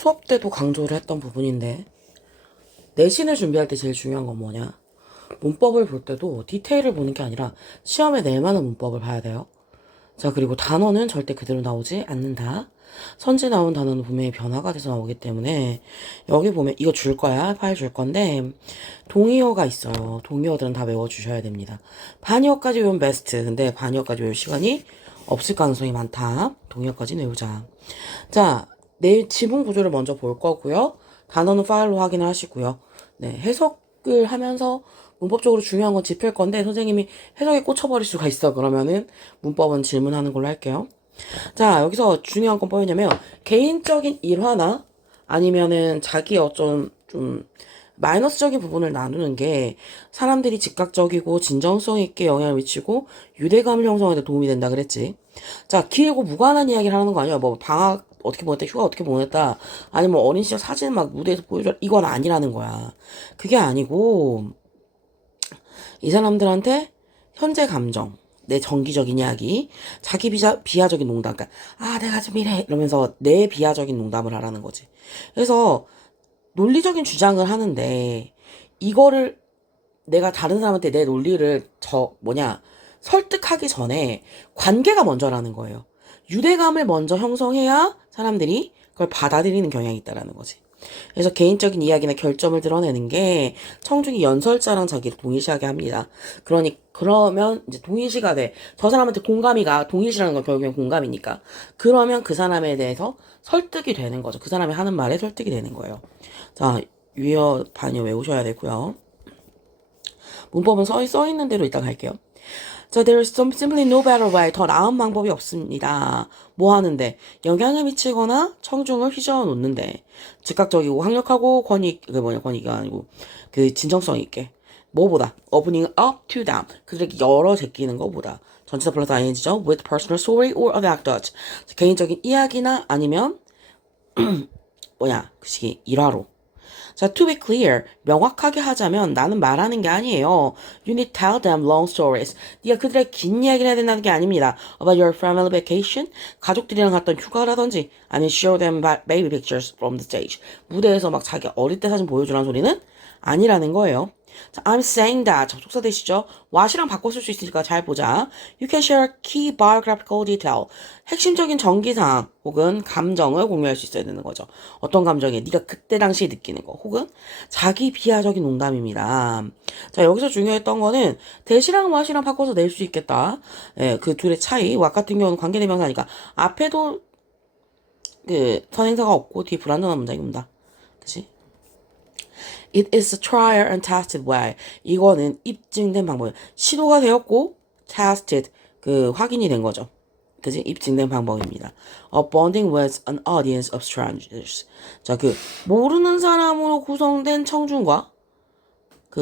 수업 때도 강조를 했던 부분인데, 내신을 준비할 때 제일 중요한 건 뭐냐? 문법을 볼 때도 디테일을 보는 게 아니라 시험에 낼 만한 문법을 봐야 돼요. 자, 그리고 단어는 절대 그대로 나오지 않는다. 선지 나온 단어는 분명히 변화가 돼서 나오기 때문에 여기 보면 이거 줄 거야. 파일 줄 건데 동의어가 있어요. 동의어들은 다 외워주셔야 됩니다. 반의어까지 외우면 베스트. 근데 반의어까지 외울 시간이 없을 가능성이 많다. 동의어까지 외우자. 자, 내 지문 구조를 먼저 볼 거고요. 단어는 파일로 확인을 하시고요. 네, 해석을 하면서 문법적으로 중요한 건 짚을 건데 선생님이 해석에 꽂혀버릴 수가 있어. 그러면은 문법은 질문하는 걸로 할게요. 자, 여기서 중요한 건 뭐였냐면 개인적인 일화나 아니면은 자기 어떤 좀 마이너스적인 부분을 나누는 게 사람들이 즉각적이고 진정성 있게 영향을 미치고 유대감을 형성하는 데 도움이 된다 그랬지. 자, 길고 무관한 이야기를 하는 거 아니야. 뭐 방학 어떻게 보냈다, 휴가 어떻게 보냈다, 아니면 뭐 어린 시절 사진 막 무대에서 보여줘. 이건 아니라는 거야. 그게 아니고 이 사람들한테 현재 감정, 내 정기적인 이야기, 자기 비하적인 농담, 그러니까 내가 좀 이래 이러면서 내 비하적인 농담을 하라는 거지. 그래서 논리적인 주장을 하는데 이거를 내가 다른 사람한테 내 논리를 설득하기 전에 관계가 먼저라는 거예요. 유대감을 먼저 형성해야 사람들이 그걸 받아들이는 경향이 있다라는 거지. 그래서 개인적인 이야기나 결점을 드러내는 게 청중이 연설자랑 자기를 동일시하게 합니다. 그러면 이제 동일시가 돼. 저 사람한테 동일시라는 건 결국엔 공감이니까. 그러면 그 사람에 대해서 설득이 되는 거죠. 그 사람이 하는 말에 설득이 되는 거예요. 자, 위어 반여 외우셔야 되고요. 문법은 써 있는 대로 일단 할게요. 자, there's simply no better way. 더 나은 방법이 없습니다. 뭐 하는데? 영향을 미치거나 청중을 휘저어 놓는데. 즉각적이고 강력하고 권위가 아니고, 진정성 있게. 뭐보다? opening up to them. 그들에게 열어 제끼는 것보다. 전치사 플러스 ing죠. with personal story or anecdote. 개인적인 이야기나 아니면, 그 시기 일화로. 자, to be clear, 명확하게 하자면 나는 말하는 게 아니에요. You need to tell them long stories. 네가 그들의 긴 이야기를 해야 된다는 게 아닙니다. About your family vacation, 가족들이랑 갔던 휴가라든지, 아니면 show them baby pictures from the stage. 무대에서 막 자기 어릴 때 사진 보여주라는 소리는 아니라는 거예요. 자, I'm saying that. 접속사 되시죠? what이랑 바꿔 쓸 수 있으니까 잘 보자. You can share key biographical detail. 핵심적인 전기사항 혹은 감정을 공유할 수 있어야 되는 거죠. 어떤 감정이 네가 그때 당시에 느끼는 거 혹은 자기 비하적인 농담입니다. 자, 여기서 중요했던 거는 대시랑 what이랑 바꿔서 낼 수 있겠다. 예, 그 둘의 차이. what 같은 경우는 관계대명사니까 앞에도 선행사가 없고 뒤에 불완전한 문장이 온다. 그치? It is a trial and tested way. 이거는 입증된 방법이에요. 시도가 되었고 tested 확인이 된 거죠. 그지? 입증된 방법입니다. A bonding with an audience of strangers. 자, 모르는 사람으로 구성된 청중과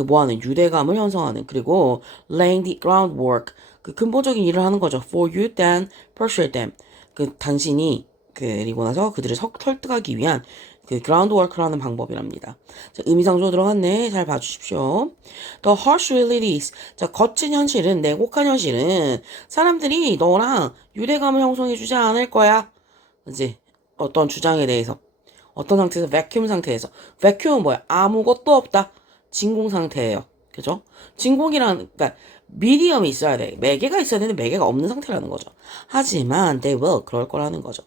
뭐하는 유대감을 형성하는 그리고 laying the groundwork 근본적인 일을 하는 거죠. For you then persuade them. 당신이 그리고 나서 그들을 설득하기 위한 그라운드워크라는 방법이랍니다. 자, 의미상조 들어갔네. 잘 봐주십시오. The harsh realities. 자, 거친 현실은, 냉혹한 현실은 사람들이 너랑 유대감을 형성해주지 않을 거야. 그치? 어떤 주장에 대해서. 어떤 상태에서, vacuum 상태에서. vacuum은 뭐야? 아무것도 없다. 진공 상태예요. 그죠? 그러니까 미디엄이 있어야 돼. 매개가 있어야 되는데 매개가 없는 상태라는 거죠. 하지만 they will 그럴 거라는 거죠.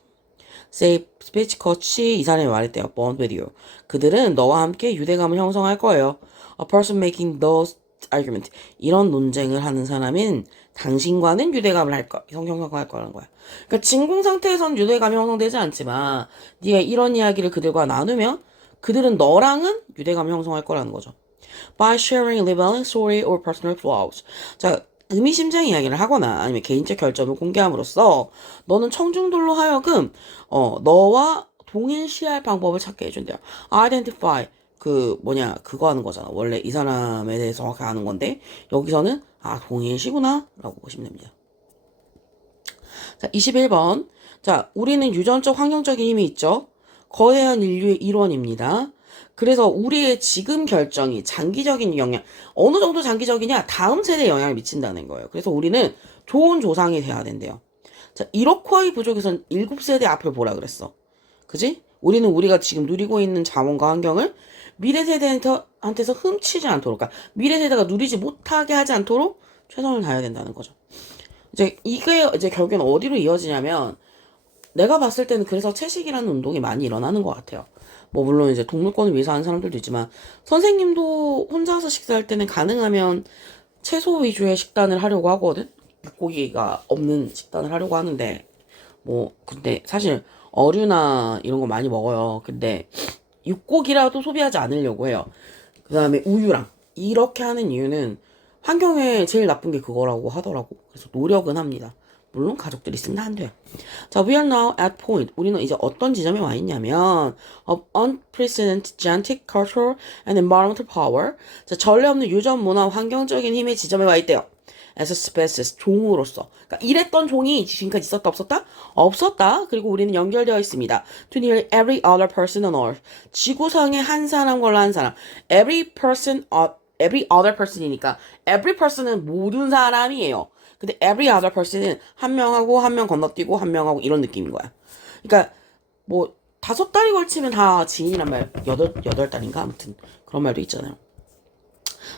say speech coach 이 사람이 말했대요. bond with you. 그들은 너와 함께 유대감을 형성할 거예요. A person making those argument. 이런 논쟁을 하는 사람인 당신과는 유대감을 형성할 거라는 거야. 그러니까 진공 상태에선 유대감이 형성되지 않지만 네가 이런 이야기를 그들과 나누면 그들은 너랑은 유대감을 형성할 거라는 거죠. By sharing revealing story or personal flaws. 자, 의미심장 이야기를 하거나 아니면 개인적 결점을 공개함으로써 너는 청중들로 하여금 너와 동일시할 방법을 찾게 해준대요. Identify 그거 하는 거잖아. 원래 이 사람에 대해서 정확히 아는 건데 여기서는 동일시구나 라고 보시면 됩니다. 자, 21번. 자, 우리는 유전적 환경적인 힘이 있죠. 거대한 인류의 일원입니다. 그래서 우리의 지금 결정이 장기적인 영향, 어느 정도 장기적이냐? 다음 세대에 영향을 미친다는 거예요. 그래서 우리는 좋은 조상이 돼야 된대요. 자, 이로콰이 부족에선 7세대 앞을 보라 그랬어. 그지? 우리는 우리가 지금 누리고 있는 자원과 환경을 미래 세대한테서 훔치지 않도록, 그러니까 미래 세대가 누리지 못하게 하지 않도록 최선을 다해야 된다는 거죠. 이제 이게 이제 결국엔 어디로 이어지냐면 내가 봤을 때는 그래서 채식이라는 운동이 많이 일어나는 것 같아요. 뭐 물론 이제 동물권을 위해서 하는 사람들도 있지만 선생님도 혼자서 식사할 때는 가능하면 채소 위주의 식단을 하려고 하거든. 육고기가 없는 식단을 하려고 하는데 뭐 근데 사실 어류나 이런 거 많이 먹어요. 근데 육고기라도 소비하지 않으려고 해요. 그 다음에 우유랑 이렇게 하는 이유는 환경에 제일 나쁜 게 그거라고 하더라고. 그래서 노력은 합니다. 물론 가족들 있으면 안 돼요. 자, we are now at point. 우리는 이제 어떤 지점에 와 있냐면 of unprecedented genetic, cultural, and environmental power. 자, 전례 없는 유전, 문화, 환경적인 힘의 지점에 와 있대요. as a species, 종으로서. 그러니까 이랬던 종이 지금까지 있었다 없었다? 없었다. 그리고 우리는 연결되어 있습니다. to nearly every other person on earth. 지구상의 한 사람 걸로 한 사람. every person, every other person이니까 every person은 모든 사람이에요. 근데 every other person은 한 명하고 한 명 건너뛰고 한 명하고 이런 느낌인 거야. 그러니까 뭐 5달이 걸치면 다 지인이란 말, 8달인가? 아무튼 그런 말도 있잖아요.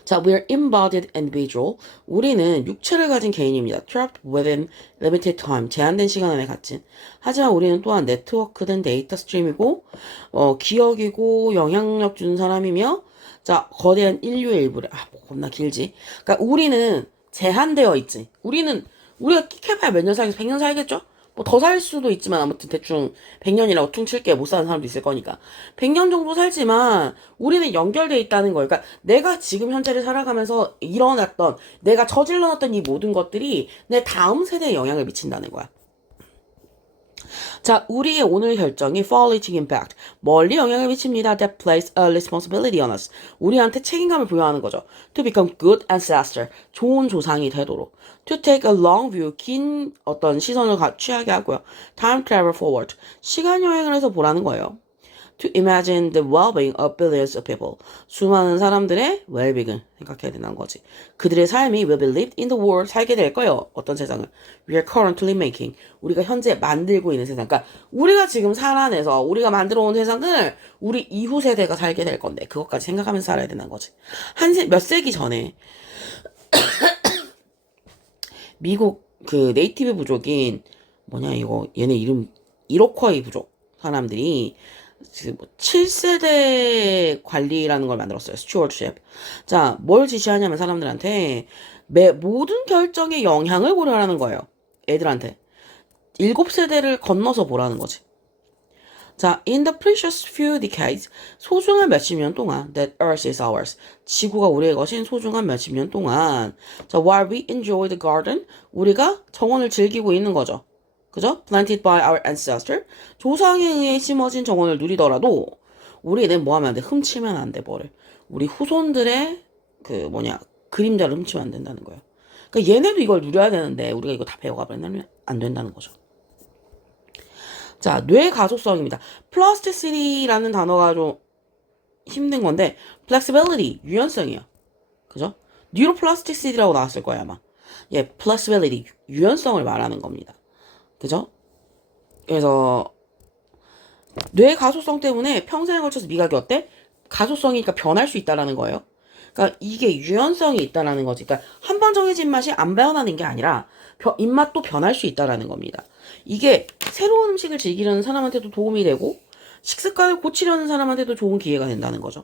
자, we're embodied individual. 우리는 육체를 가진 개인입니다. trapped within limited time. 제한된 시간 안에 갇힌. 하지만 우리는 또한 네트워크된 데이터 스트림이고, 기억이고, 영향력 주는 사람이며, 자, 거대한 인류의 일부래. 뭐 겁나 길지. 그러니까 우리는 제한되어 있지. 우리가 끽해봐야 몇 년 살겠어? 100년 살겠죠? 뭐 더 살 수도 있지만 아무튼 대충 100년이라고 퉁칠게 못 사는 사람도 있을 거니까 100년 정도 살지만 우리는 연결돼 있다는 거예요. 그러니까 내가 지금 현재를 살아가면서 일어났던 내가 저질러놨던 이 모든 것들이 내 다음 세대에 영향을 미친다는 거야. 자, 우리의 오늘 결정이 far-reaching impact. 멀리 영향을 미칩니다. That places a responsibility on us. 우리한테 책임감을 부여하는 거죠. To become good ancestor. 좋은 조상이 되도록. To take a long view. 긴 어떤 시선을 취하게 하고요. Time travel forward. 시간 여행을 해서 보라는 거예요. To imagine the well-being of billions of people. 수많은 사람들의 well-being을 생각해야 된다는 거지. 그들의 삶이 will be lived in the world. 살게 될 거예요. 어떤 세상을. We are currently making. 우리가 현재 만들고 있는 세상. 그러니까 우리가 지금 살아내서 우리가 만들어 온 세상을 우리 이후 세대가 살게 될 건데 그것까지 생각하면서 살아야 된다는 거지. 몇 세기 전에 미국 그 네이티브 부족인 뭐냐 이거 얘네 이름 이로쿼이 부족 사람들이 7세대 관리라는 걸 만들었어요. 스튜어드십. 자, 뭘 지시하냐면 사람들한테 모든 결정에 영향을 고려하라는 거예요. 애들한테. 7세대를 건너서 보라는 거지. 자, in the precious few decades, 소중한 몇십 년 동안, that earth is ours. 지구가 우리의 것인 소중한 몇십 년 동안. 자, while we enjoy the garden, 우리가 정원을 즐기고 있는 거죠. 그죠? Planted by our ancestor. 조상에 의해 심어진 정원을 누리더라도 우리는 뭐 하면 안 돼? 훔치면 안 돼, 뭐를. 우리 후손들의 그림자를 훔치면 안 된다는 거예요. 그러니까 얘네도 이걸 누려야 되는데 우리가 이거 다 배워가버리면 안 된다는 거죠. 자, 뇌 가속성입니다. plasticity라는 단어가 좀 힘든 건데 flexibility, 유연성이에요. 그죠? neuroplasticity라고 나왔을 거예요, 아마. 예, flexibility, 유연성을 말하는 겁니다. 그죠? 그래서 뇌 가소성 때문에 평생에 걸쳐서 미각이 어때? 가소성이니까 변할 수 있다라는 거예요. 그러니까 이게 유연성이 있다라는 거지. 그러니까 한 번 정해진 맛이 안 변하는 게 아니라 입맛도 변할 수 있다라는 겁니다. 이게 새로운 음식을 즐기려는 사람한테도 도움이 되고 식습관을 고치려는 사람한테도 좋은 기회가 된다는 거죠.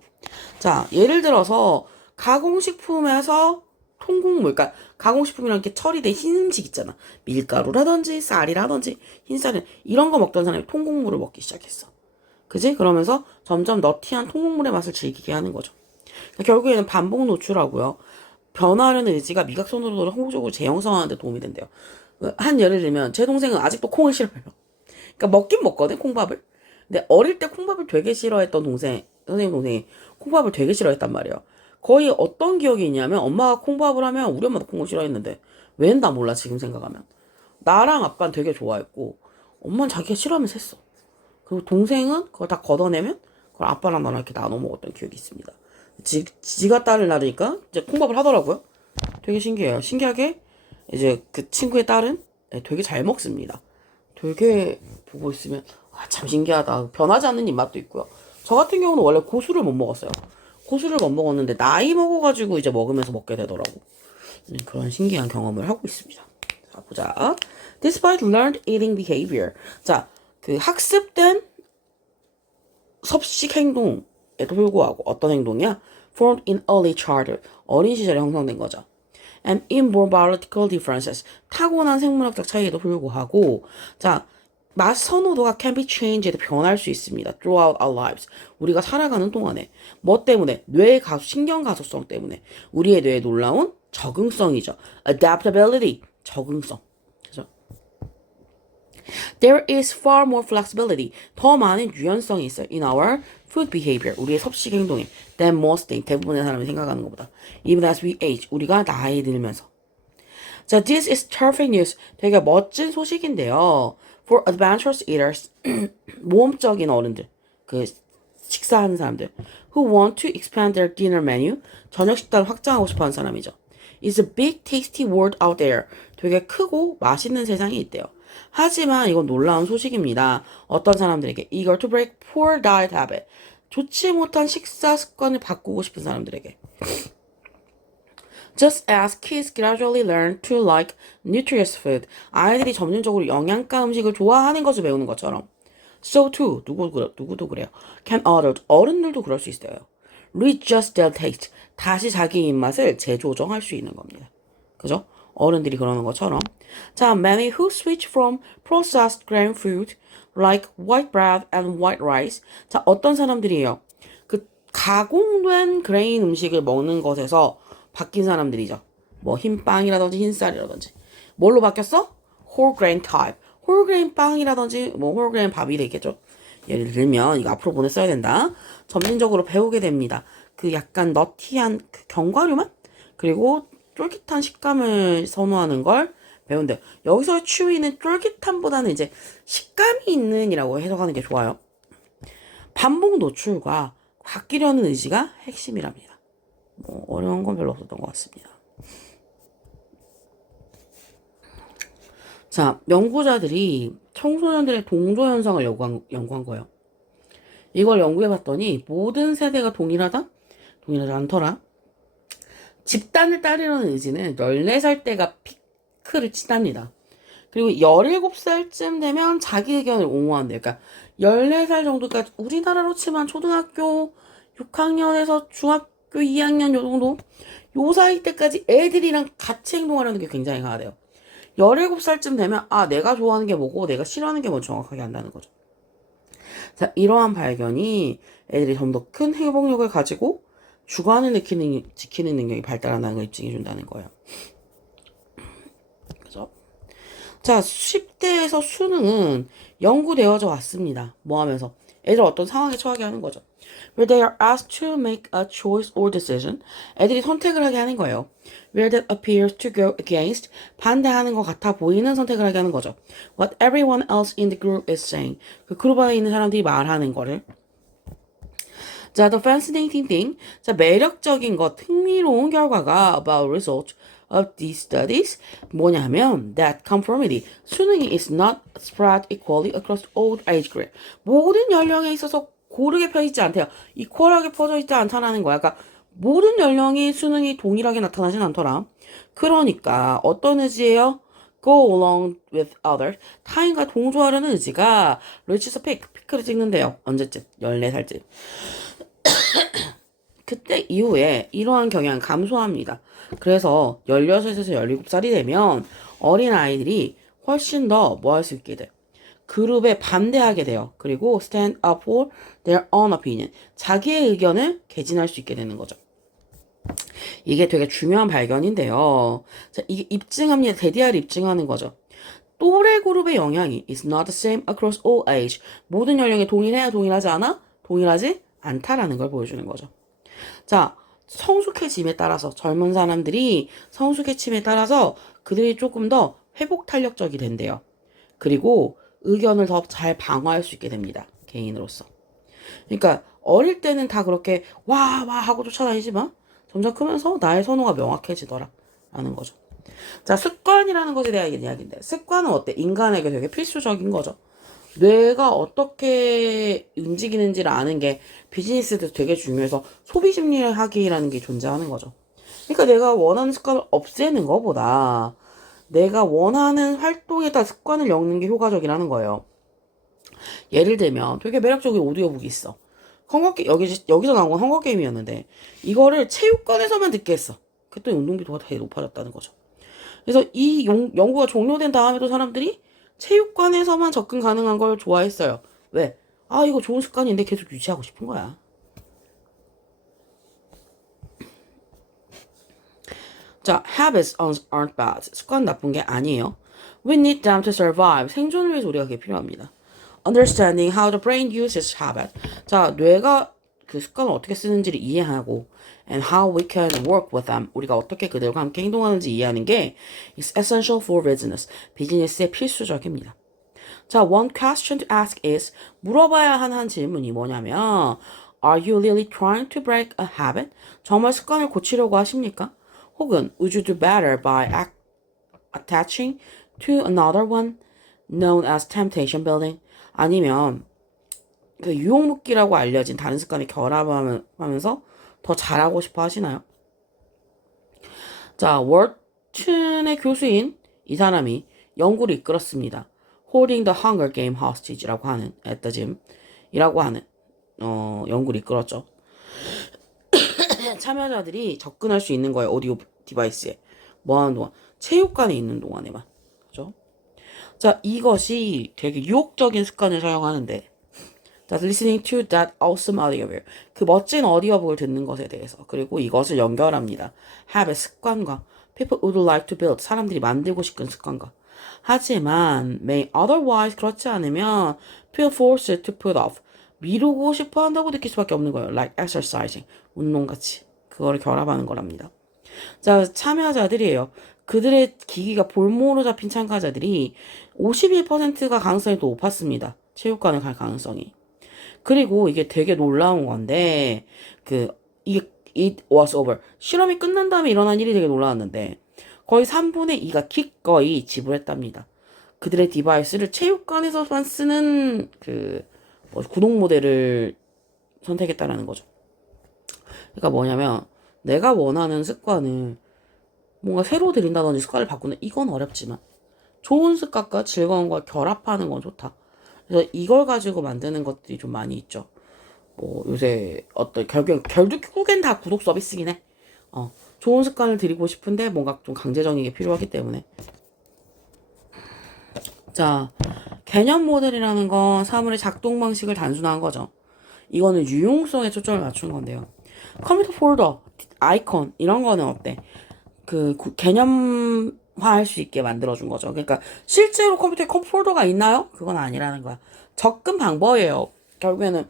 자, 예를 들어서 가공식품에서 통곡물, 그러니까 가공식품이랑 이렇게 처리된 흰 음식 있잖아. 밀가루라든지 쌀이라든지 흰쌀 이런 거 먹던 사람이 통곡물을 먹기 시작했어. 그지? 그러면서 점점 너티한 통곡물의 맛을 즐기게 하는 거죠. 그러니까 결국에는 반복 노출하고요. 변화하려는 의지가 미각선으로 호적으로 재형성하는 데 도움이 된대요. 한 예를 들면 제 동생은 아직도 콩을 싫어해요. 그러니까 먹긴 먹거든, 콩밥을. 근데 어릴 때 콩밥을 되게 싫어했던 선생님 동생이 콩밥을 되게 싫어했단 말이에요. 거의 어떤 기억이 있냐면 엄마가 콩밥을 하면 우리 엄마도 콩을 싫어했는데 왠 나 몰라 지금 생각하면. 나랑 아빠는 되게 좋아했고 엄마는 자기가 싫어하면서 했어. 그리고 동생은 그걸 다 걷어내면 그걸 아빠랑 나랑 이렇게 나눠 먹었던 기억이 있습니다. 지가 딸을 낳으니까 이제 콩밥을 하더라고요. 되게 신기해요. 신기하게 이제 그 친구의 딸은 되게 잘 먹습니다. 되게 보고 있으면 참 신기하다. 변하지 않는 입맛도 있고요. 저 같은 경우는 원래 고수를 못 먹었어요. 고수를 못 먹었는데 나이 먹어가지고 이제 먹으면서 먹게 되더라고. 그런 신기한 경험을 하고 있습니다. 자, 보자. Despite learned eating behavior. 자, 그 학습된 섭식 행동에도 불구하고 어떤 행동이야? Formed in early childhood. 어린 시절에 형성된 거죠. And inborn biological differences. 타고난 생물학적 차이에도 불구하고 자, 맛 선호도가 can be changed. 변할 수 있습니다. Throughout our lives. 우리가 살아가는 동안에. 뭐 때문에? 뇌의 신경 가소성 때문에. 우리의 뇌에 놀라운 적응성이죠. Adaptability. 적응성. 그죠? There is far more flexibility. 더 많은 유연성이 있어요. In our food behavior. 우리의 섭식 행동에. Than most things. 대부분의 사람이 생각하는 것보다. Even as we age. 우리가 나이 들면서. 자, this is terrific news. 되게 멋진 소식인데요. For adventurous eaters. 모험적인 어른들. 그 식사하는 사람들. Who want to expand their dinner menu. 저녁 식단을 확장하고 싶어하는 사람이죠. It's a big tasty world out there. 되게 크고 맛있는 세상이 있대요. 하지만 이건 놀라운 소식입니다. 어떤 사람들에게 eager to break poor diet habit. 좋지 못한 식사 습관을 바꾸고 싶은 사람들에게. Just as kids gradually learn to like nutritious food. 아이들이 점진적으로 영양가 음식을 좋아하는 것을 배우는 것처럼. So too, 누구도 그래요. Can adults, 어른들도 그럴 수 있어요. Readjust their taste. 다시 자기 입맛을 재조정할 수 있는 겁니다. 그죠? 어른들이 그러는 것처럼. 자, many who switch from processed grain food like white bread and white rice. 자, 어떤 사람들이에요? 그 가공된 그레인 음식을 먹는 것에서 바뀐 사람들이죠. 뭐 흰빵이라든지 흰쌀이라든지. 뭘로 바뀌었어? whole grain type. whole grain 빵이라든지 뭐 whole grain 밥이 되겠죠. 예를 들면 이거 앞으로 보내 써야 된다. 점진적으로 배우게 됩니다. 그 약간 너티한 그 견과류 맛? 그리고 쫄깃한 식감을 선호하는 걸 배운대요. 여기서 추위는 쫄깃함보다는 이제 식감이 있는이라고 해석하는 게 좋아요. 반복 노출과 바뀌려는 의지가 핵심이랍니다. 뭐 어려운 건 별로 없었던 것 같습니다. 자, 연구자들이 청소년들의 동조 현상을 연구한 거예요. 이걸 연구해봤더니 모든 세대가 동일하지 않더라. 집단을 따르려는 의지는 14살 때가 피크를 치답니다. 그리고 17살쯤 되면 자기 의견을 옹호한대요. 그러니까 14살 정도까지 우리나라로 치면 초등학교 6학년에서 중학교 2학년 요 정도? 요 사이 때까지 애들이랑 같이 행동하려는 게 굉장히 강하대요. 17살쯤 되면 내가 좋아하는 게 뭐고 내가 싫어하는 게 뭐 정확하게 안다는 거죠. 자, 이러한 발견이 애들이 좀 더 큰 회복력을 가지고 주관을 지키는 능력이 발달한다는 걸 입증해준다는 거예요. 그죠? 자, 10대에서 수능은 연구되어져 왔습니다. 뭐 하면서? 애들 어떤 상황에 처하게 하는 거죠. Where they are asked to make a choice or decision. 애들이 선택을 하게 하는 거예요. Where that appears to go against. 반대하는 것 같아 보이는 선택을 하게 하는 거죠. What everyone else in the group is saying. 그 그룹 안에 있는 사람들이 말하는 거를. 자, the fascinating thing. 자, 매력적인 것, 흥미로운 결과가 about result of these studies 뭐냐면 that conformity. 수능이 is not spread equally across all age group. 모든 연령에 있어서 고르게 펴있지 않대요. 이퀄하게 퍼져 있지 않다라는 거야. 그러니까 모든 연령이 수능이 동일하게 나타나진 않더라. 그러니까 어떤 의지예요? Go along with others. 타인과 동조하려는 의지가 reaches a peak. 피크를 찍는데요. 언제쯤? 14살쯤. 그때 이후에 이러한 경향 감소합니다. 그래서 16에서 17살이 되면 어린아이들이 훨씬 더 뭐 할 수 있게 돼요. 그룹에 반대하게 돼요. 그리고 stand up for their own opinion. 자기의 의견을 개진할 수 있게 되는 거죠. 이게 되게 중요한 발견인데요. 자, 이게 입증합니다. DDR을 입증하는 거죠. 또래 그룹의 영향이 is not the same across all age. 모든 연령에 동일해야 동일하지 않아? 동일하지 않다라는 걸 보여주는 거죠. 자, 성숙해짐에 따라서 젊은 사람들이 성숙해짐에 따라서 그들이 조금 더 회복 탄력적이 된대요. 그리고 의견을 더 잘 방어할 수 있게 됩니다. 개인으로서. 그러니까 어릴 때는 다 그렇게 와 하고 쫓아다니지만 점점 크면서 나의 선호가 명확해지더라 라는 거죠. 자, 습관이라는 것에 대한 이야기인데 습관은 어때? 인간에게 되게 필수적인 거죠. 뇌가 어떻게 움직이는지를 아는 게 비즈니스도 되게 중요해서 소비 심리학이라는 게 존재하는 거죠. 그러니까 내가 원하는 습관을 없애는 것보다 내가 원하는 활동에다 습관을 엮는 게 효과적이라는 거예요. 예를 들면 되게 매력적인 오디오북이 있어. 여기서 나온 건 헝거 게임이었는데 이거를 체육관에서만 듣게 했어. 그랬더니 운동비도가 되게 높아졌다는 거죠. 그래서 이 연구가 종료된 다음에도 사람들이 체육관에서만 접근 가능한 걸 좋아했어요. 왜? 아, 이거 좋은 습관인데 계속 유지하고 싶은 거야. 자, habits aren't bad. 습관 나쁜 게 아니에요. We need them to survive. 생존을 위해서 우리가 그게 필요합니다. Understanding how the brain uses habit. 자, 뇌가 그 습관을 어떻게 쓰는지를 이해하고 and how we can work with them. 우리가 어떻게 그들과 함께 행동하는지 이해하는 게 is essential for business. 비즈니스의 필수적입니다. 자, one question to ask is 물어봐야 하는 질문이 뭐냐면 Are you really trying to break a habit? 정말 습관을 고치려고 하십니까? 혹은 Would you do better by attaching to another one known as temptation building? 아니면 그 유혹묶기라고 알려진 다른 습관을 결합하면서 더 잘하고 싶어 하시나요? 자, 월튼의 교수인 이 사람이 연구를 이끌었습니다. Holding the Hunger Game Hostage라고 하는 at the gym이라고 하는 연구를 이끌었죠. 참여자들이 접근할 수 있는 거예요. 오디오 디바이스에. 뭐 하는 동안? 체육관에 있는 동안에만. 그죠? 자, 이것이 되게 유혹적인 습관을 사용하는데 자, listening to that awesome audiobook. 그 멋진 오디오북을 듣는 것에 대해서. 그리고 이것을 연결합니다. have 습관과 people would like to build. 사람들이 만들고 싶은 습관과. 하지만 may otherwise 그렇지 않으면 feel forced to put off. 미루고 싶어 한다고 느낄 수밖에 없는 거예요. like exercising. 운동같이. 그거를 결합하는 거랍니다. 자, 참여자들이에요. 그들의 기기가 볼모로 잡힌 참가자들이 51%가 가능성이 더 높았습니다. 체육관을 갈 가능성이. 그리고 이게 되게 놀라운 건데, it was over. 실험이 끝난 다음에 일어난 일이 되게 놀라웠는데, 거의 3분의 2가 기꺼이 지불했답니다. 그들의 디바이스를 체육관에서만 쓰는 구독 모델을 선택했다라는 거죠. 그러니까 뭐냐면, 내가 원하는 습관을 뭔가 새로 들인다든지 습관을 바꾸는 이건 어렵지만 좋은 습관과 즐거운 걸 결합하는 건 좋다. 그래서 이걸 가지고 만드는 것들이 좀 많이 있죠. 뭐 요새 결국엔 다 구독 서비스긴 해. 좋은 습관을 들이고 싶은데 뭔가 좀 강제적인 게 필요하기 때문에. 자, 개념 모델이라는 건 사물의 작동 방식을 단순화한 거죠. 이거는 유용성에 초점을 맞춘 건데요. 컴퓨터 폴더, 아이콘 이런 거는 어때? 개념화할 수 있게 만들어준 거죠. 그러니까 실제로 컴퓨터에 폴더가 있나요? 그건 아니라는 거야. 접근 방법이에요. 결국에는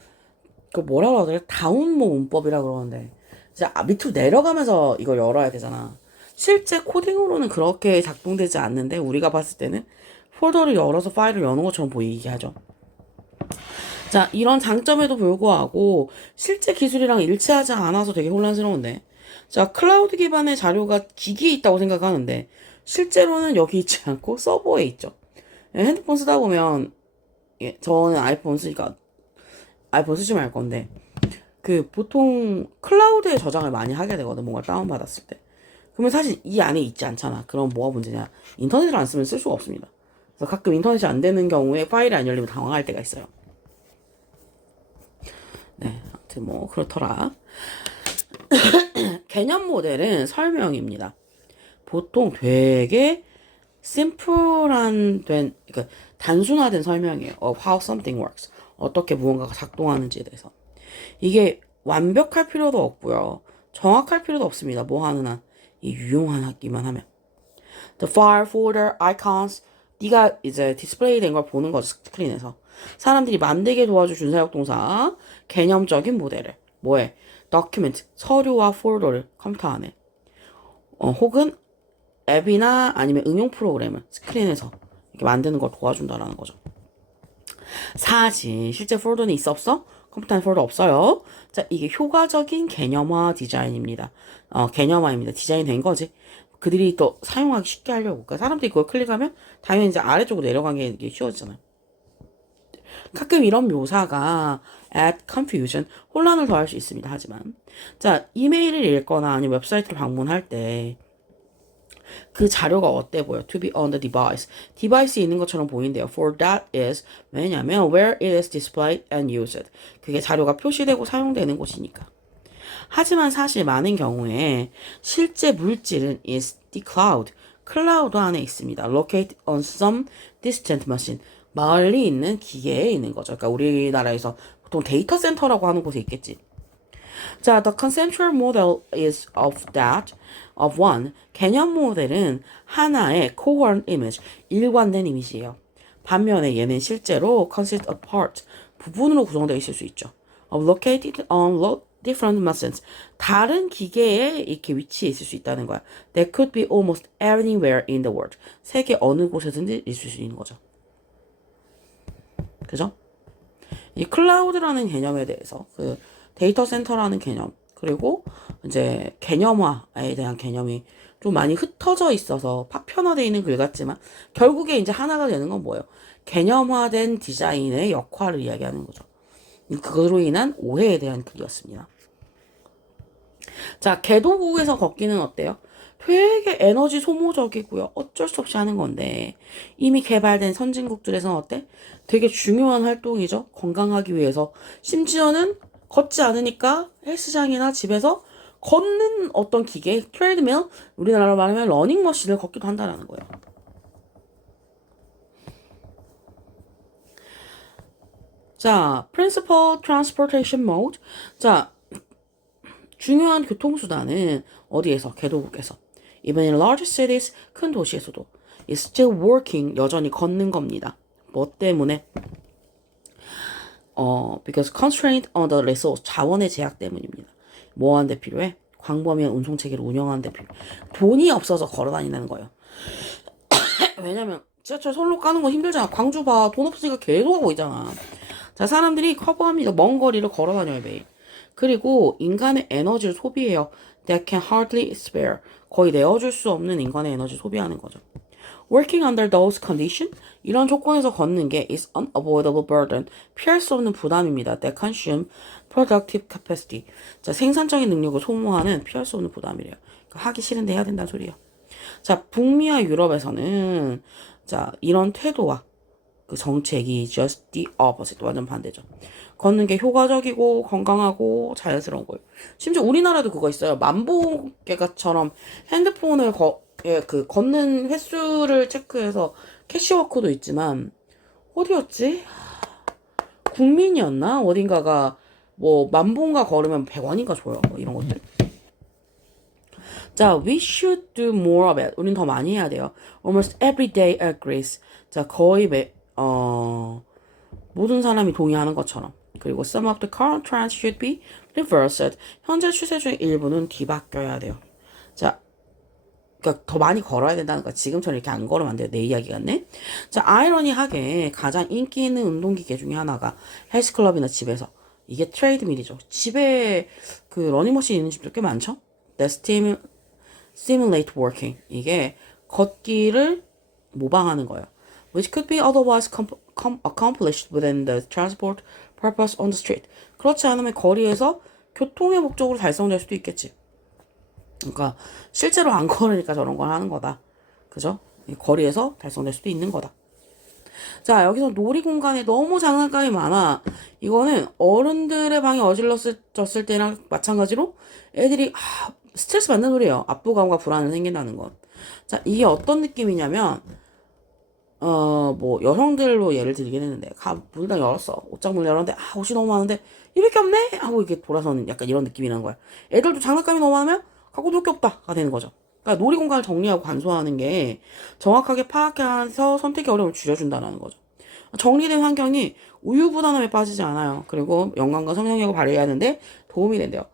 뭐라고 하더라? 다운모 문법이라 그러는데 이제 밑으로 내려가면서 이걸 열어야 되잖아. 실제 코딩으로는 그렇게 작동되지 않는데 우리가 봤을 때는 폴더를 열어서 파일을 여는 것처럼 보이게 하죠. 자, 이런 장점에도 불구하고 실제 기술이랑 일치하지 않아서 되게 혼란스러운데 자, 클라우드 기반의 자료가 기기에 있다고 생각하는데 실제로는 여기 있지 않고 서버에 있죠. 핸드폰 쓰다 보면 저는 아이폰 쓰니까 아이폰 쓰지 말 건데 보통 클라우드에 저장을 많이 하게 되거든. 뭔가 다운받았을 때. 그러면 사실 이 안에 있지 않잖아. 그럼 뭐가 문제냐? 인터넷을 안 쓰면 쓸 수가 없습니다. 그래서 가끔 인터넷이 안 되는 경우에 파일이 안 열리면 당황할 때가 있어요. 네, 아무튼 뭐 그렇더라. 개념 모델은 설명입니다. 보통 되게 그러니까 단순화된 설명이에요. of how something works. 어떻게 무언가가 작동하는지에 대해서. 이게 완벽할 필요도 없고요. 정확할 필요도 없습니다. 뭐 하는 한. 이 유용하기만 하면. The file, folder, icons. 네가 이제 디스플레이 된 걸 보는 거죠. 스크린에서. 사람들이 만들게 도와줄 준사역 동사. 개념적인 모델을. 뭐해? document, 서류와 폴더를 컴퓨터 안에 혹은 앱이나 아니면 응용 프로그램을 스크린에서 이렇게 만드는 걸 도와준다라는 거죠. 사실 실제 폴더는 있어 없어? 컴퓨터에 폴더 없어요. 자, 이게 효과적인 개념화 디자인입니다. 개념화입니다. 디자인 된 거지. 그들이 또 사용하기 쉽게 하려고. 그러니까 사람들이 그걸 클릭하면 당연히 이제 아래쪽으로 내려가는 게 쉬워지잖아요. 가끔 이런 묘사가 add confusion, 혼란을 더할 수 있습니다. 하지만 자, 이메일을 읽거나 아니면 웹사이트를 방문할 때 그 자료가 어때 보여? To be on the device. 디바이스에 있는 것처럼 보인대요. For that is 왜냐면 where it is displayed and used. 그게 자료가 표시되고 사용되는 곳이니까. 하지만 사실 많은 경우에 실제 물질은 is the cloud. 클라우드 안에 있습니다. Located on some distant machine. 멀리 있는 기계에 있는 거죠. 그러니까 우리나라에서 보통 데이터 센터라고 하는 곳에 있겠지. 자, the conceptual model is of that, of one. 개념 모델은 하나의 coherent image, 일관된 이미지예요. 반면에 얘는 실제로 consist of part, 부분으로 구성되어 있을 수 있죠. of located on different machines, 다른 기계에 이렇게 위치해 있을 수 있다는 거야. That could be almost anywhere in the world. 세계 어느 곳에든지 있을 수 있는 거죠. 그죠? 이 클라우드라는 개념에 대해서 그 데이터 센터라는 개념 그리고 이제 개념화에 대한 개념이 좀 많이 흩어져 있어서 파편화되어 있는 글 같지만 결국에 이제 하나가 되는 건 뭐예요? 개념화된 디자인의 역할을 이야기하는 거죠. 그로 인한 오해에 대한 글이었습니다. 자, 개도국에서 걷기는 어때요? 되게 에너지 소모적이고요. 어쩔 수 없이 하는 건데 이미 개발된 선진국들에서는 어때? 되게 중요한 활동이죠. 건강하기 위해서. 심지어는 걷지 않으니까 헬스장이나 집에서 걷는 어떤 기계, 트레이드밀, 우리나라로 말하면 러닝머신을 걷기도 한다는 거예요. 자, principal transportation mode. 자, 중요한 교통수단은 어디에서? 개도국에서. Even in large cities, 큰 도시에서도. is still working, 여전히 걷는 겁니다. 뭐 때문에? because constraint on the resource, 자원의 제약 때문입니다. 뭐 하는데 필요해? 광범위한 운송체계를 운영하는 데 필요해. 돈이 없어서 걸어 다닌다는 거예요. 왜냐면 지하철 선로 까는 거 힘들잖아. 광주 봐. 돈 없으니까 계속 하고 있잖아. 자, 사람들이 커버합니다. 먼 거리를 걸어 다녀요, 매일. 그리고 인간의 에너지를 소비해요. That can hardly spare. 거의 내어줄 수 없는 인간의 에너지를 소비하는 거죠. Working under those conditions, 이런 조건에서 걷는 게 is unavoidable burden, 피할 수 없는 부담입니다. That consume productive capacity. 자, 생산적인 능력을 소모하는 피할 수 없는 부담이래요. 그러니까 하기 싫은데 해야 된다는 소리예요. 자, 북미와 유럽에서는 자, 이런 태도와 그 정책이 just the opposite, 완전 반대죠. 걷는 게 효과적이고 건강하고 자연스러운 거예요. 심지어 우리나라도 그거 있어요. 만보개가처럼 핸드폰을 걷는 횟수를 체크해서 캐시워크도 있지만 어디였지? 국민이었나? 어딘가가 뭐 만보인가 걸으면 100원인가 줘요. 뭐 이런 것들. 자, we should do more of it. 우린 더 많이 해야 돼요. Almost every day agrees. 자, 거의 모든 사람이 동의하는 것처럼. 그리고 some of the current trends should be reversed. 현재 추세 중 일부는 뒤바뀌어야 돼요. 자, 그러니까 더 많이 걸어야 된다는 거야. 지금처럼 이렇게 안 걸으면 안 돼요. 내 이야기 같네. 자, 아이러니하게 가장 인기 있는 운동기계 중에 하나가 헬스클럽이나 집에서 이게 트레이드밀이죠. 집에 그 러닝머신 있는 집도 꽤 많죠. That stimulate working. 이게 걷기를 모방하는 거예요. Which could be otherwise accomplished within the transport purpose on the street. 그렇지 않으면 거리에서 교통의 목적으로 달성될 수도 있겠지. 그러니까 실제로 안 걸으니까 저런 걸 하는 거다. 그죠? 거리에서 달성될 수도 있는 거다. 자, 여기서 놀이공간에 너무 장난감이 많아. 이거는 어른들의 방이 어질러졌을 때랑 마찬가지로 애들이 스트레스 받는 소리예요. 압부감과 불안을 생긴다는 건. 자, 이게 어떤 느낌이냐면 뭐 여성들로 예를 들긴 했는데 문을 딱 열었어. 옷장 문을 열었는데 옷이 너무 많은데 이밖에 없네 하고 이렇게 돌아서는 약간 이런 느낌이라는 거야. 애들도 장난감이 너무 많으면 갖고 놀 게 없다가 되는 거죠. 그러니까 놀이공간을 정리하고 간소화하는 게 정확하게 파악해서 선택의 어려움을 줄여준다는 거죠. 정리된 환경이 우유부단함에 빠지지 않아요. 그리고 영감과 성장력을 발휘하는데 도움이 된대요.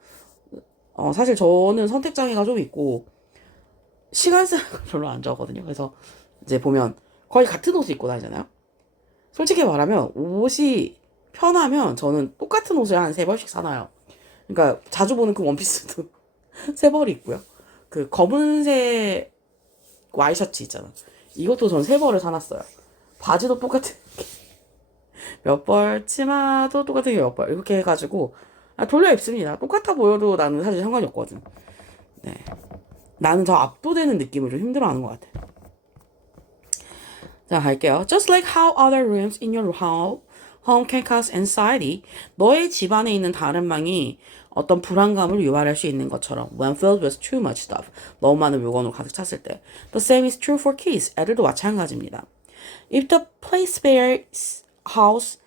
사실 저는 선택장애가 좀 있고 시간 쓰는 걸 별로 안 좋아하거든요. 그래서 이제 보면 거의 같은 옷을 입고 다니잖아요. 솔직히 말하면 옷이 편하면 저는 똑같은 옷을 한 3벌씩 사놔요. 그러니까 자주 보는 그 원피스도 3벌 있고요. 그 검은색 와이셔츠 있잖아. 이것도 전 3벌을 사놨어요. 바지도 똑같은 몇 벌, 치마도 똑같은 게 몇 벌. 이렇게 해가지고, 돌려 입습니다. 똑같아 보여도 나는 사실 상관이 없거든. 네. 나는 저 압도되는 느낌을 좀 힘들어하는 것 같아. 자, 갈게요. Just like how other rooms in your home can cause anxiety. 너의 집안에 있는 다른 방이 어떤 불안감을 유발할 수 있는 것처럼 when filled with too much stuff. 너무 많은 물건으로 가득 찼을 때. The same is true for kids. 애들도 마찬가지입니다. If the play space house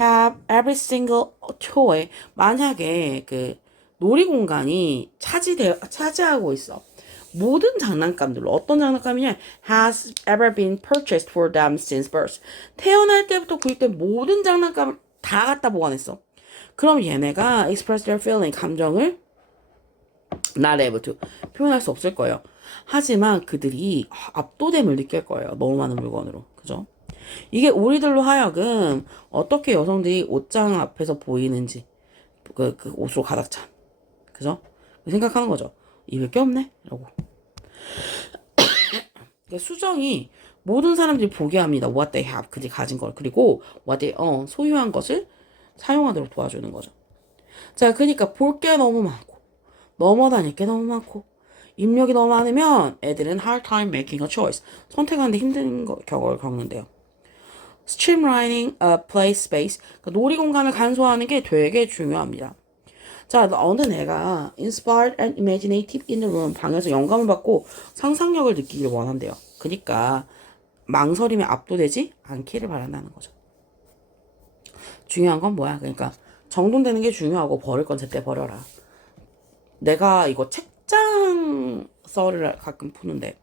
have every single toy. 만약에 그 놀이공간이 차지하고 있어. 모든 장난감들로 어떤 장난감이냐 has ever been purchased for them since birth. 태어날 때부터 구입된 모든 장난감을 다 갖다 보관했어. 그럼 얘네가 express their feeling 감정을 not able to 표현할 수 없을 거예요. 하지만 그들이 압도됨을 느낄 거예요. 너무 많은 물건으로. 그죠? 이게 우리들로 하여금 어떻게 여성들이 옷장 앞에서 보이는지 그 옷으로 가득 찬 그죠? 생각하는 거죠. 입을 게 없네? 라고. 수정이 모든 사람들이 보게 합니다. What they have. 그들이 가진 걸. 그리고 what they own. 소유한 것을 사용하도록 도와주는 거죠. 자, 그러니까 볼 게 너무 많고 넘어다닐 게 너무 많고 입력이 너무 많으면 애들은 hard time making a choice. 선택하는데 힘든 격을 겪는데요. Streamlining a play space. 그러니까 놀이 공간을 간소화하는 게 되게 중요합니다. 자, 어느 애가 inspired and imaginative in the room. 방에서 영감을 받고 상상력을 느끼길 원한대요. 그러니까 망설임에 압도되지 않기를 바란다는 거죠. 중요한 건 뭐야? 그러니까 정돈되는 게 중요하고 버릴 건 제때 버려라. 내가 이거 책장 썰을 가끔 푸는데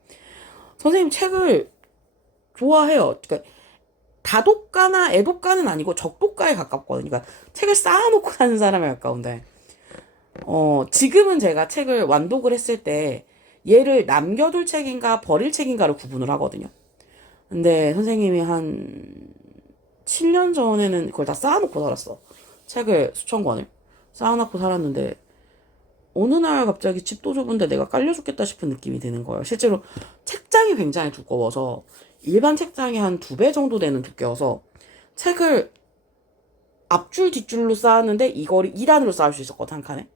선생님 책을 좋아해요. 그러니까 다독가나 애독가는 아니고 적독가에 가깝거든요. 그러니까 책을 쌓아놓고 사는 사람에 가까운데 지금은 제가 책을 완독을 했을 때 얘를 남겨둘 책인가 버릴 책인가를 구분을 하거든요. 근데 선생님이 한 7년 전에는 그걸 다 쌓아놓고 살았어. 책을 수천 권을 쌓아놓고 살았는데 어느 날 갑자기 집도 좁은데 내가 깔려 죽겠다 싶은 느낌이 드는 거예요. 실제로 책장이 굉장히 두꺼워서 일반 책장이 한 2배 정도 되는 두께여서 책을 앞줄 뒷줄로 쌓았는데 이거를 2단으로 쌓을 수 있었거든, 한 칸에.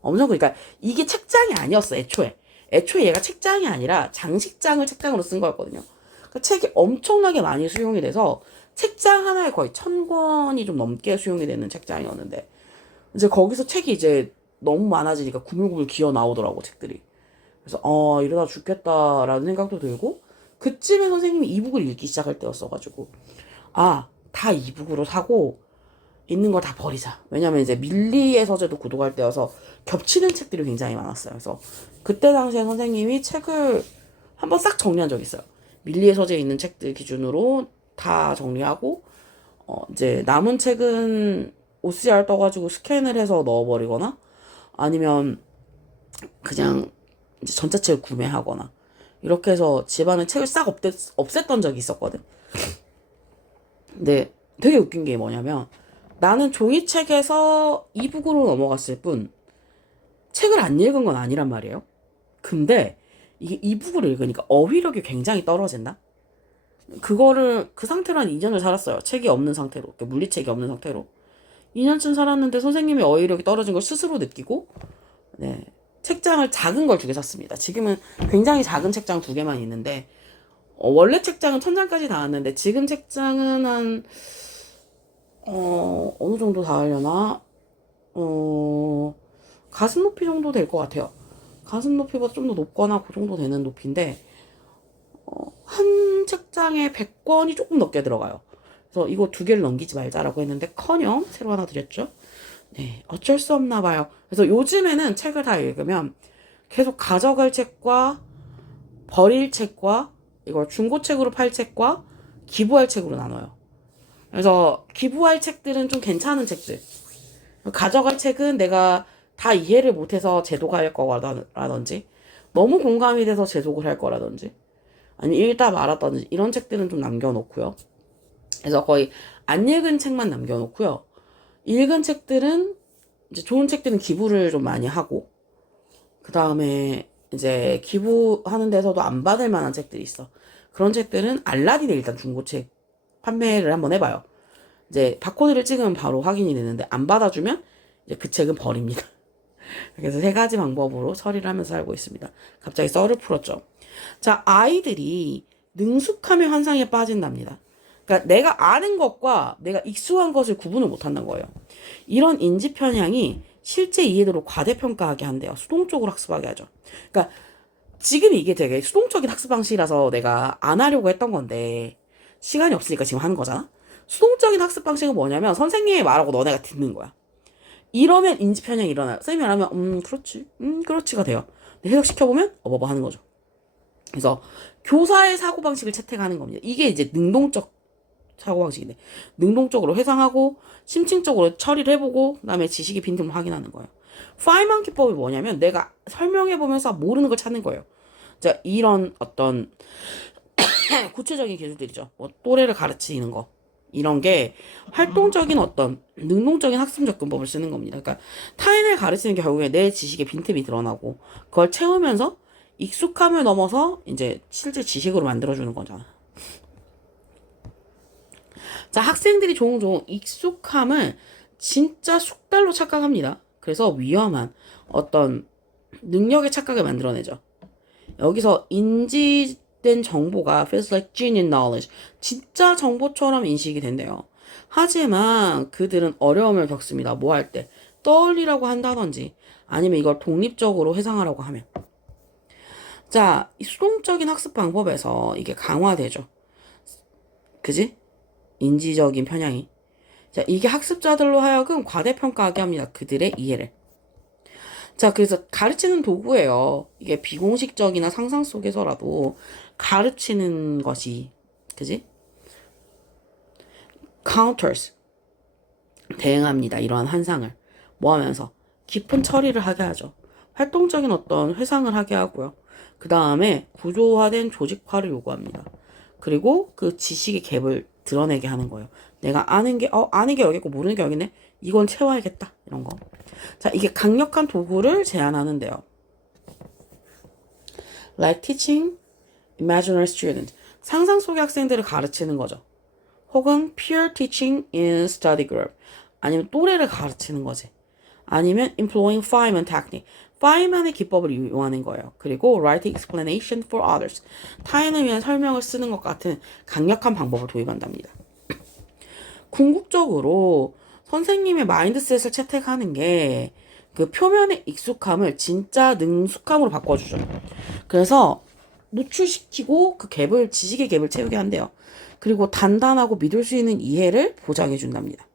엄청 그러니까 이게 책장이 아니었어, 애초에. 애초에 얘가 책장이 아니라 장식장을 책장으로 쓴 거였거든요. 그러니까 책이 엄청나게 많이 수용이 돼서 책장 하나에 거의 1000권이 좀 넘게 수용이 되는 책장이었는데 이제 거기서 책이 이제 너무 많아지니까 구물구물 기어 나오더라고, 책들이. 그래서 이러다 죽겠다라는 생각도 들고 그쯤에 선생님이 이북을 읽기 시작할 때였어가지고 다 이북으로 사고 있는 걸 다 버리자. 왜냐면 이제 밀리의 서재도 구독할 때여서 겹치는 책들이 굉장히 많았어요. 그래서 그때 당시에 선생님이 책을 한번 싹 정리한 적이 있어요. 밀리의 서재에 있는 책들 기준으로 다 정리하고 이제 남은 책은 OCR 떠가지고 스캔을 해서 넣어버리거나 아니면 그냥 이제 전자책을 구매하거나 이렇게 해서 집안에 책을 싹 없앴던 적이 있었거든. 근데 되게 웃긴 게 뭐냐면 나는 종이책에서 이북으로 넘어갔을 뿐 책을 안 읽은 건 아니란 말이에요. 근데 이게 이북을 읽으니까 어휘력이 굉장히 떨어진다. 그거를 그 상태로 한 2년을 살았어요. 책이 없는 상태로, 물리책이 없는 상태로 2년쯤 살았는데 선생님이 어휘력이 떨어진 걸 스스로 느끼고 네, 책장을 작은 걸 2개 샀습니다. 지금은 굉장히 작은 책장 2개만 있는데 원래 책장은 1000장까지 닿았는데 지금 책장은 한 어느 정도 닿으려나? 가슴 높이 정도 될 것 같아요. 가슴 높이보다 좀 더 높거나 그 정도 되는 높이인데 한 책장에 100권이 조금 넘게 들어가요. 그래서 이거 2개를 넘기지 말자라고 했는데 커녕 새로 하나 드렸죠. 네, 어쩔 수 없나 봐요. 그래서 요즘에는 책을 다 읽으면 계속 가져갈 책과 버릴 책과 이걸 중고책으로 팔 책과 기부할 책으로 나눠요. 그래서 기부할 책들은 좀 괜찮은 책들. 가져갈 책은 내가 다 이해를 못해서 제독할 거라든지 너무 공감이 돼서 제독을 할 거라든지 아니면 읽다 말았다든지 이런 책들은 좀 남겨놓고요. 그래서 거의 안 읽은 책만 남겨놓고요. 읽은 책들은 이제 좋은 책들은 기부를 좀 많이 하고 그 다음에 이제 기부하는 데서도 안 받을 만한 책들이 있어. 그런 책들은 알라딘에 일단 중고책 판매를 한번 해봐요. 이제 바코드를 찍으면 바로 확인이 되는데 안 받아주면 이제 그 책은 버립니다. 그래서 세 가지 방법으로 처리를 하면서 살고 있습니다. 갑자기 썰을 풀었죠. 자, 아이들이 능숙함의 환상에 빠진답니다. 그러니까 내가 아는 것과 내가 익숙한 것을 구분을 못한다는 거예요. 이런 인지 편향이 실제 이해도를 과대평가하게 한대요. 수동적으로 학습하게 하죠. 그러니까 지금 이게 되게 수동적인 학습 방식이라서 내가 안 하려고 했던 건데 시간이 없으니까 지금 하는 거잖아. 수동적인 학습 방식은 뭐냐면 선생님이 말하고 너네가 듣는 거야. 이러면 인지 편향이 일어나요. 선생님이 말하면 그렇지, 그렇지가 돼요. 근데 해석시켜보면 어버버 하는 거죠. 그래서 교사의 사고방식을 채택하는 겁니다. 이게 이제 능동적 사고방식인데 능동적으로 회상하고 심층적으로 처리를 해보고 그다음에 지식의 빈틈을 확인하는 거예요. 파이만 기법이 뭐냐면 내가 설명해보면서 모르는 걸 찾는 거예요. 자, 이런 어떤 구체적인 기술들이죠. 뭐 또래를 가르치는 거 이런 게 활동적인 어떤 능동적인 학습 접근법을 쓰는 겁니다. 그러니까 타인을 가르치는 게 결국에 내 지식의 빈틈이 드러나고 그걸 채우면서 익숙함을 넘어서 이제 실제 지식으로 만들어주는 거잖아. 자, 학생들이 종종 익숙함을 진짜 숙달로 착각합니다. 그래서 위험한 어떤 능력의 착각을 만들어내죠. 여기서 인지된 정보가 feels like genuine knowledge. 진짜 정보처럼 인식이 된대요. 하지만 그들은 어려움을 겪습니다. 뭐 할 때? 떠올리라고 한다든지 아니면 이걸 독립적으로 회상하라고 하면. 자, 이 수동적인 학습 방법에서 이게 강화되죠. 그지? 인지적인 편향이. 자, 이게 학습자들로 하여금 과대평가하게 합니다. 그들의 이해를. 자, 그래서 가르치는 도구예요. 이게 비공식적이나 상상 속에서라도 가르치는 것이, 그지? counters. 대응합니다. 이러한 환상을. 뭐 하면서? 깊은 처리를 하게 하죠. 활동적인 어떤 회상을 하게 하고요. 그 다음에 구조화된 조직화를 요구합니다. 그리고 그 지식의 갭을 드러내게 하는 거예요. 내가 아는 게 여기 있고 모르는 게 여기 있네. 이건 채워야겠다. 이런 거. 자, 이게 강력한 도구를 제안하는데요. Like teaching imaginary student. 상상 속의 학생들을 가르치는 거죠. 혹은 peer teaching in study group. 아니면 또래를 가르치는 거지. 아니면 employing Feynman technique. 파이만의 기법을 이용하는 거예요. 그리고 writing explanation for others. 타인을 위한 설명을 쓰는 것 같은 강력한 방법을 도입한답니다. 궁극적으로 선생님의 마인드셋을 채택하는 게 그 표면의 익숙함을 진짜 능숙함으로 바꿔주죠. 그래서 노출시키고 그 갭을, 지식의 갭을 채우게 한대요. 그리고 단단하고 믿을 수 있는 이해를 보장해 준답니다.